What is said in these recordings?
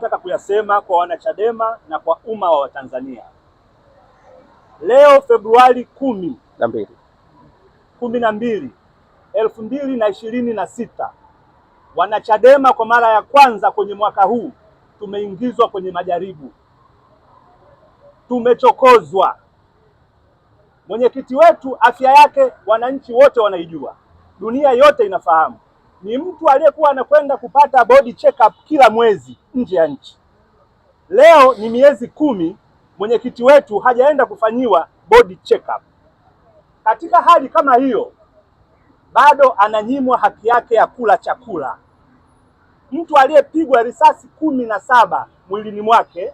nataka kuyasema kwa wanachadema na kwa umma wa Tanzania. Leo Februari 12, 2026, wanachadema kwa mara ya kwanza kwenye mwaka huu tumeingizwa kwenye majaribu. Tumechokozwa. Mwenyekiti wetu afya yake wananchi wote wanaijua, dunia yote inafahamu. Ni mtu aliyekuwa anakwenda kupata body check up kila mwezi nje ya nchi. Leo ni miezi 10 mwenyekiti wetu hajaenda kufanyiwa body check up. Katika hali kama hiyo bado ananyimwa haki yake ya kula chakula. Mtu aliyepigwa risasi 17 mwilini mwake,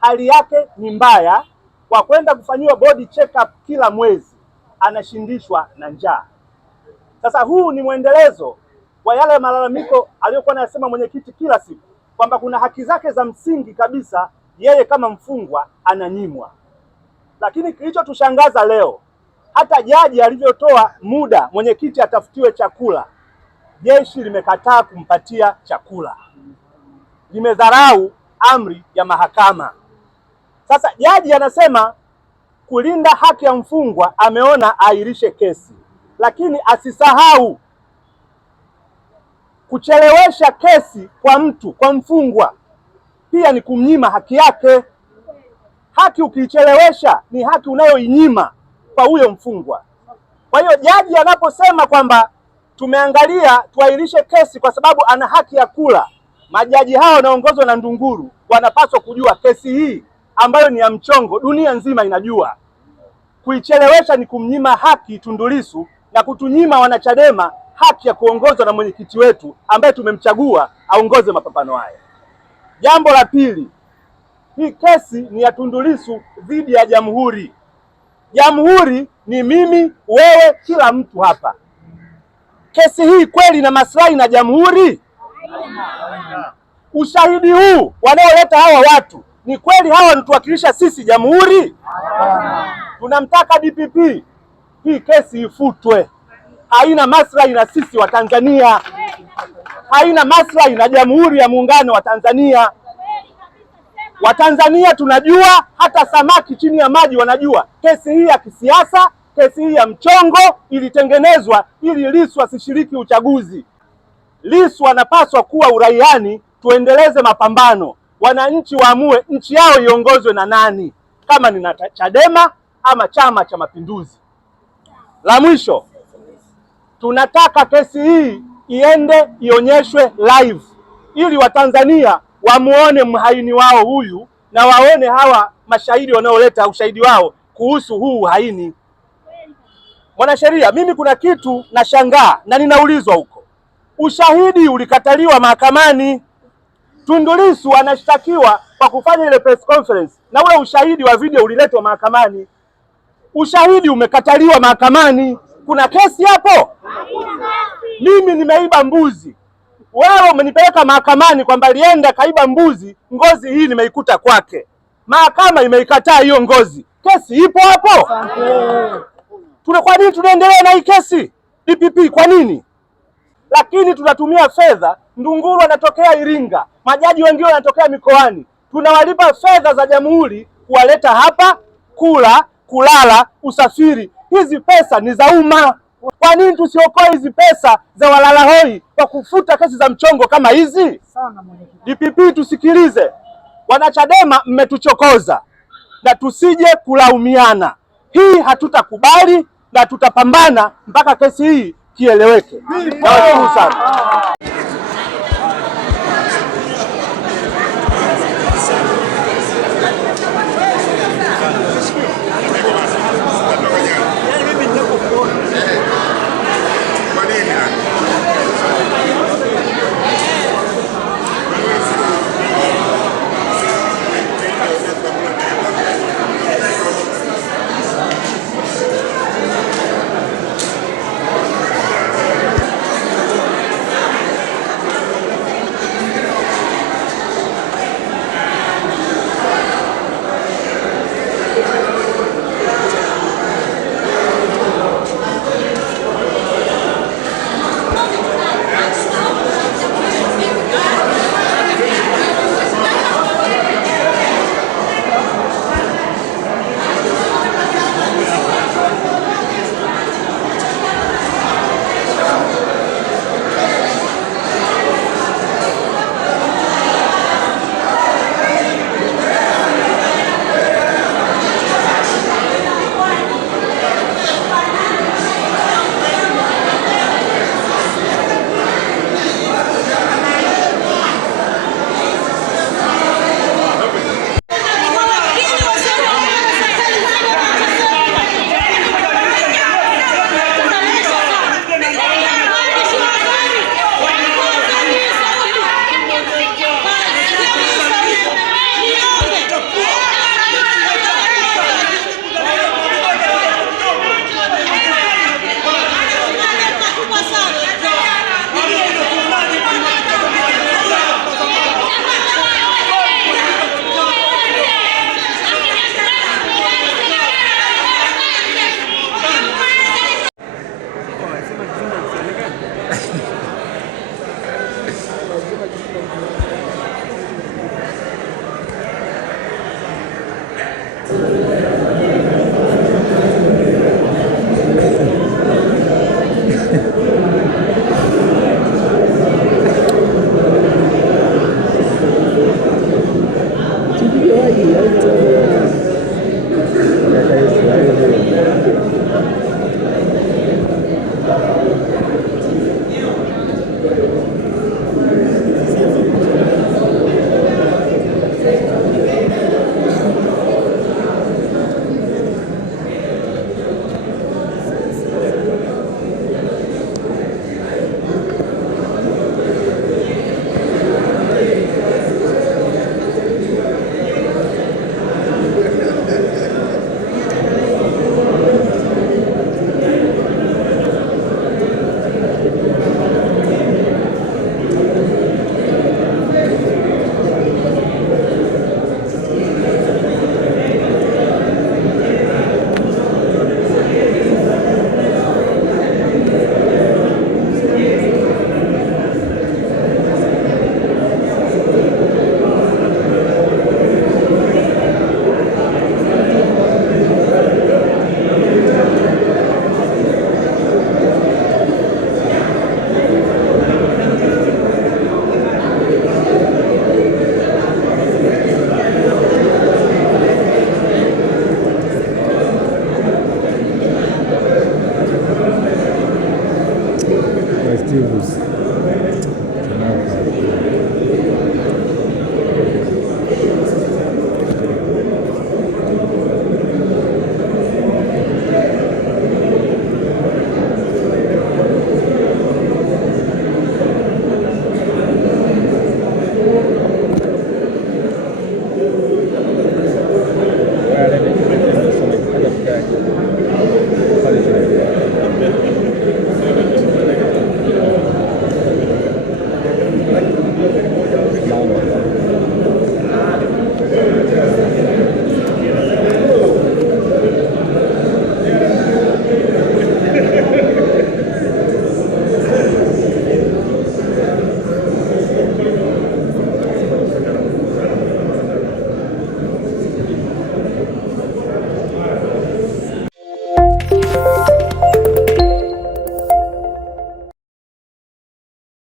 hali yake ni mbaya, kwa kwenda kufanyiwa body check up kila mwezi anashindishwa na njaa. Sasa huu ni mwendelezo wa yale malalamiko aliyokuwa anasema mwenyekiti kila siku, kwamba kuna haki zake za msingi kabisa yeye kama mfungwa ananyimwa. Lakini kilichotushangaza leo, hata jaji alivyotoa muda mwenyekiti atafutiwe chakula, jeshi limekataa kumpatia chakula, limedharau amri ya mahakama. Sasa jaji anasema kulinda haki ya mfungwa, ameona airishe kesi, lakini asisahau kuchelewesha kesi kwa mfungwa pia ni kumnyima haki yake. Haki ukiichelewesha ni haki unayoinyima kwa huyo mfungwa. Kwa hiyo jaji anaposema kwamba tumeangalia tuahirishe kesi kwa sababu ana haki ya kula, majaji hao wanaongozwa na Ndunguru wanapaswa kujua kesi hii ambayo ni ya mchongo, dunia nzima inajua. Kuichelewesha ni kumnyima haki Tundu Lissu na kutunyima wanachadema haki ya kuongozwa na mwenyekiti wetu ambaye tumemchagua aongoze mapambano haya. Jambo la pili, hii kesi ni ya Tundu Lissu dhidi ya jamhuri. Jamhuri ni mimi, wewe, kila mtu hapa. Kesi hii kweli na maslahi na jamhuri? Ushahidi huu wanaoleta hawa watu ni kweli hawa wanatuwakilisha sisi jamhuri? Tunamtaka DPP hii kesi ifutwe. Haina maslahi na sisi wa Tanzania, haina maslahi na Jamhuri ya Muungano wa Tanzania. Watanzania tunajua, hata samaki chini ya maji wanajua kesi hii ya kisiasa, kesi hii ya mchongo ilitengenezwa ili Lissu asishiriki uchaguzi. Lissu anapaswa kuwa uraiani, tuendeleze mapambano, wananchi waamue nchi yao iongozwe na nani, kama ni na Chadema ama Chama cha Mapinduzi. La mwisho, tunataka kesi hii iende ionyeshwe live ili Watanzania wamuone mhaini wao huyu na waone hawa mashahidi wanaoleta ushahidi wao kuhusu huu uhaini. Mwanasheria, mimi kuna kitu nashangaa na ninaulizwa huko. Ushahidi ulikataliwa mahakamani. Tundu Lissu anashtakiwa kwa kufanya ile press conference na ule ushahidi wa video uliletwa mahakamani. Ushahidi umekataliwa mahakamani. Kuna kesi hapo? Mimi nimeiba mbuzi, wewe umenipeleka mahakamani kwamba lienda kaiba mbuzi, ngozi hii nimeikuta kwake, mahakama imeikataa hiyo ngozi. Kesi ipo hapo? Kwa nini tunaendelea na hii kesi? DPP kwa nini? Lakini tunatumia fedha. Ndunguru anatokea Iringa, majaji wengine wanatokea mikoani, tunawalipa fedha za jamhuri kuwaleta hapa, kula, kulala, usafiri. Hizi pesa ni za umma. Kwa nini tusiokoe hizi pesa za walala hoi kwa kufuta kesi za mchongo kama hizi? DPP tusikilize. Wanachadema mmetuchokoza na tusije kulaumiana. Hii hatutakubali na tutapambana mpaka kesi hii kieleweke. Nawashukuru sana. positives